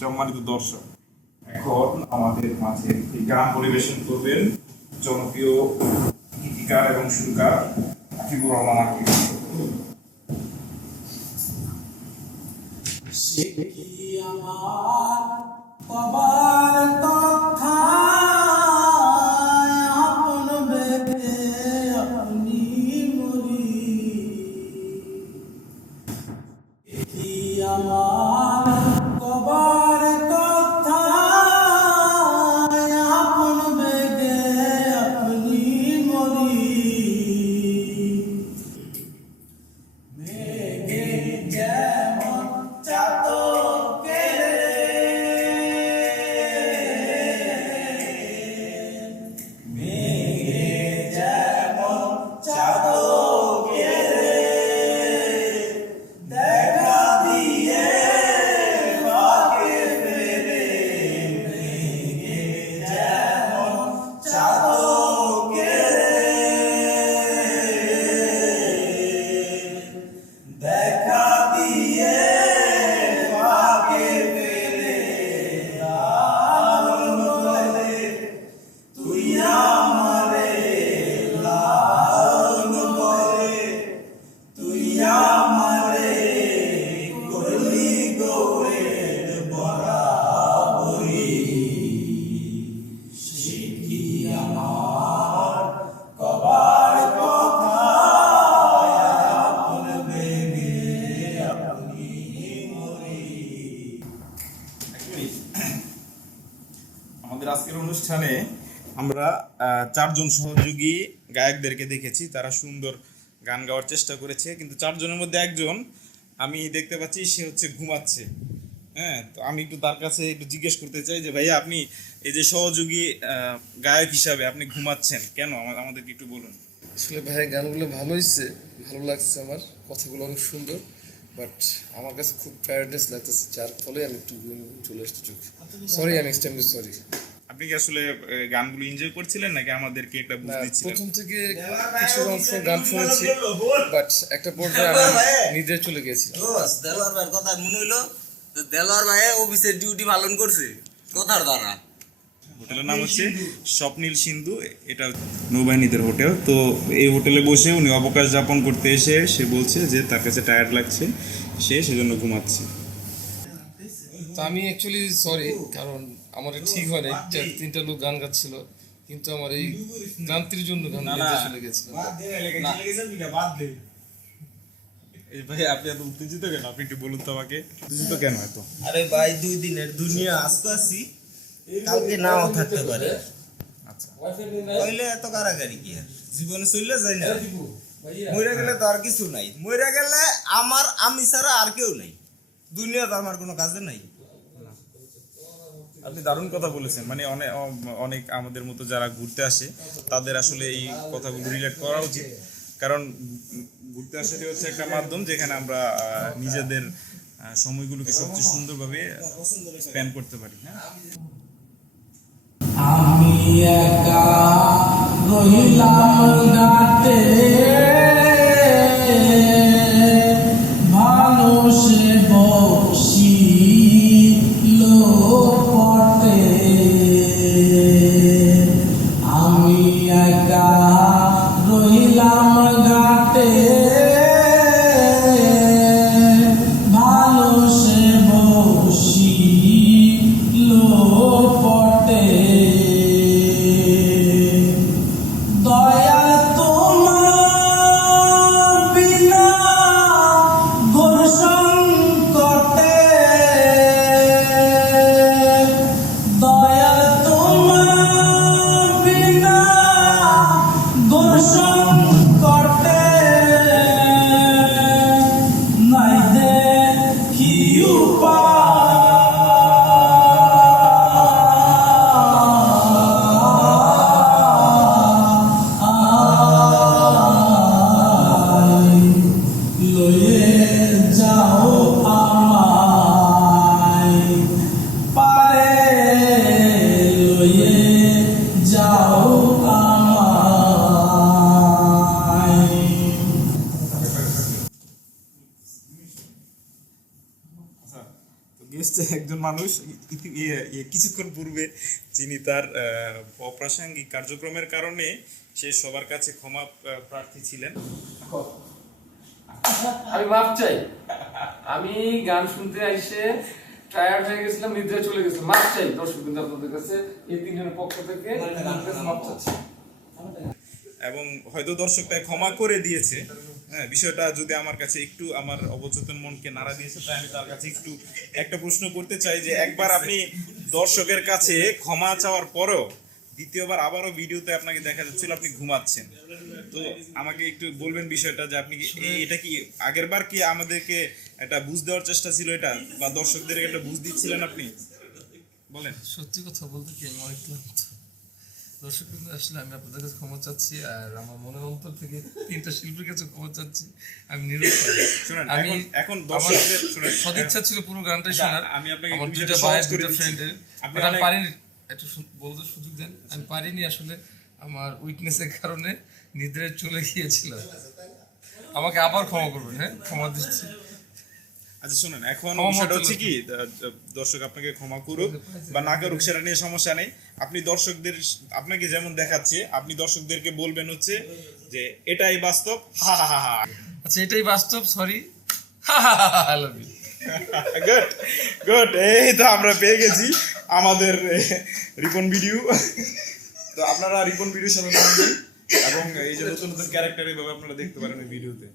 সম্মানিত দর্শক, এখন আমাদের মাঝে এই গান পরিবেশন করবেন জনপ্রিয় গীতিকার এবং সুরকার আকিবুর রহমান আকিব। সে কি আমার কবার কথা আপন বেগে আপনি মরি, সে কি আমার কবার কথা আপন বেগে আপনি মরি, মেঘে যেমন চাতকের মেঘে যেমন চাতকের দেখা দিয়ে ফাঁকে ফেলে, মেঘে যেমন চাতকের দেখা দিয়ে ফাঁকে ফেলে, লালন বলে তুই আমারে, লালন বলে তুই আমারে করলি গৌরের বরাবরি, সে কি আমার কবার কথা আপন বেগে আপনি মরি। আমাদের আজকের অনুষ্ঠানে আমরা চারজন সহযোগী গায়কদেরকে দেখেছি, তারা সুন্দর গান গাওয়ার চেষ্টা করেছে, কিন্তু চারজনের মধ্যে একজন আমি দেখতে পাচ্ছি সে হচ্ছে ঘুমাচ্ছে। হ্যাঁ, তো আমি একটু তার কাছে একটু জিজ্ঞেস করতে চাই যে ভাইয়া, আপনি এই যে সহযোগী গায়ক হিসাবে আপনি ঘুমাচ্ছেন কেন, আমাদেরকে একটু বলুন। আসলে ভাই গানগুলো ভালো হয়েছে, ভালো লাগছে, আমার কথাগুলো অনেক সুন্দর, বাট আমার কাছে খুব টায়ার্ডনেস লাগতেছে, যার ফলে আমি একটু ঘুম চলে আসতে চোখে। সরি, আমি এক্সট্রিমলি সরি। আপনি কি আসলে গানগুলো এনজয় করছিলেন নাকি আমাদেরকে একটা বুঝ দিচ্ছিলেন? প্রথম থেকে কিছু অংশ গান শুনেছি, বাট একটা পর্যায়ে আমি নিজে চলে গিয়েছিলাম। দেলোয়ার ভাইয়ের কথা মনে হইলো, দেলোয়ার ভাই অফিসের ডিউটি পালন করছে কথার দ্বারা। হোটেলের নাম হচ্ছে স্বপ্নীল সিন্ধু, এটা নৌবাহিনীদের হোটেল। তো এই হোটেলে বসে উনি অবকাশ যাপন করতে এসে সে বলছে যে তার কাছে টায়ার্ড লাগছে, সেজন্য ঘুমাচ্ছে। তো আমি অ্যাকচুয়ালি সরি, কারণ আমার ঠিক হয় না, তিনটা লোক গান গাচ্ছিল, কিন্তু আমার এই ক্লান্তির জন্য গান গাইতে চলে গেছিলাম। এই ভাই, আপনি এত উত্তেজিত কেন? আপনি একটু বলুন তো আমাকে, উত্তেজিত কেন এত? আরে ভাই, 2 দিনের দুনিয়া আজকে আছি, কালকে নাও থাকতে পারে। আচ্ছা, কইলে এত কারাগারি কি আর জীবনে চলে যায় না? মরে গেলে তো আর কিছু নাই, মরে গেলে আমি ছাড়া আর কেউ নাই, দুনিয়াতে আমার কোনো কাজে নাই। আপনি দারুণ কথা বলেছেন। মানে অনেক আমাদের মতো যারা ঘুরতে আসে তাদের আসলে এই কথাগুলো রিলেট করা উচিত, কারণ ঘুরতে আসাটাই হচ্ছে একটা মাধ্যম যেখানে আমরা নিজেদের সময়গুলোকে সবচেয়ে সুন্দরভাবে স্পেন্ড করতে পারি। হ্যাঁ, আমি একা রহিলাম ঘাটে, মানুষে বসিল পটে, আমি একা রহিলাম ঘাটে, মানুষে বসিল পটে, দয়া তোমার একজন মানুষ কিছুক্ষণ পূর্বে যিনি তার অপ্রাসঙ্গিক কার্যক্রমের কারণে সে সবার কাছে ক্ষমা প্রার্থী ছিলেন। আমি মাপ চাই, আমি গান শুনতে এসে টায়ার্ড হয়ে গেছিলাম, নিদ্রায় চলে গেছিলাম, মাপ চাই দর্শক কিন্তু আপনাদের কাছে এই তিনজনের পক্ষ থেকে আপনাদের কাছে মাপ চাচ্ছি। এবং হয়তো দর্শক তাই ক্ষমা করে দিয়েছে। হ্যাঁ, বিষয়টা যদি আমার কাছে একটু আমার অবচেতন মনকে নাড়া দিয়েছে, তাই আমি তার কাছে একটু একটা প্রশ্ন করতে চাই যে একবার আপনি দর্শকের কাছে ক্ষমা চাওয়ার পরেও দ্বিতীয়বার আবারও ভিডিওতে আপনাকে দেখা যাচ্ছিল আপনি ঘুমাচ্ছেন, তো আমাকে একটু বলবেন বিষয়টা যে আপনি কি এটা কি আগের বার কি আমাদেরকে একটা বুঝ দেওয়ার চেষ্টা ছিল এটা, বা দর্শকদেরকে একটা বুঝ দিচ্ছিলেন আপনি? বলেন। সত্যি কথা বলতে কি, আমি অনেক ক্লান্ত দর্শক, কিন্তু আসলে আমি আপনাদের কাছে ক্ষমা চাচ্ছি, আর আমার মনের অন্তর থেকে তিনটা শিল্পীর কাছে ক্ষমা চাচ্ছি। আমি নিরুপায়। শুনুন, আমি এখন দর্শকদের আমার সদিচ্ছা ছিল পুরো গানটাই শোনার, আমি আপনাকে আমার একটু দুইটা বিষয়টা ভাইয়ের সহজ করে দুইটা দিচ্ছি। ফ্রেন্ডের, আপনি আমি অনেক- পারিনি, একটু বলতে সুযোগ দেন। আমি পারিনি আসলে, আমার উইকনেসের কারণে নিদ্রায় চলে গিয়েছিল। আমাকে আবার ক্ষমা করবেন, হ্যাঁ, ক্ষমা দিচ্ছি। আচ্ছা শুনুন, এখন ক্ষমা বিষয়টা করতে হচ্ছে কি, দর্শক আপনাকে ক্ষমা করুক বা না করুক সেটা নিয়ে সমস্যা নেই। আপনি দর্শকদের, আপনাকে যেমন দেখাচ্ছে আপনি দর্শকদেরকে বলবেন হচ্ছে যে এটাই বাস্তব, হা হা হা হা। আচ্ছা, এটাই বাস্তব, sorry, I love you. Good good, এই তো আমরা পেয়ে গেছি আমাদের রিপন ভিডিও। তো আপনারা রিপন ভিডিওর সাথে থাকবেন এবং এই যে নতুন নতুন ক্যারেক্টার এইভাবে আপনারা দেখতে পারেন এই ভিডিওতে।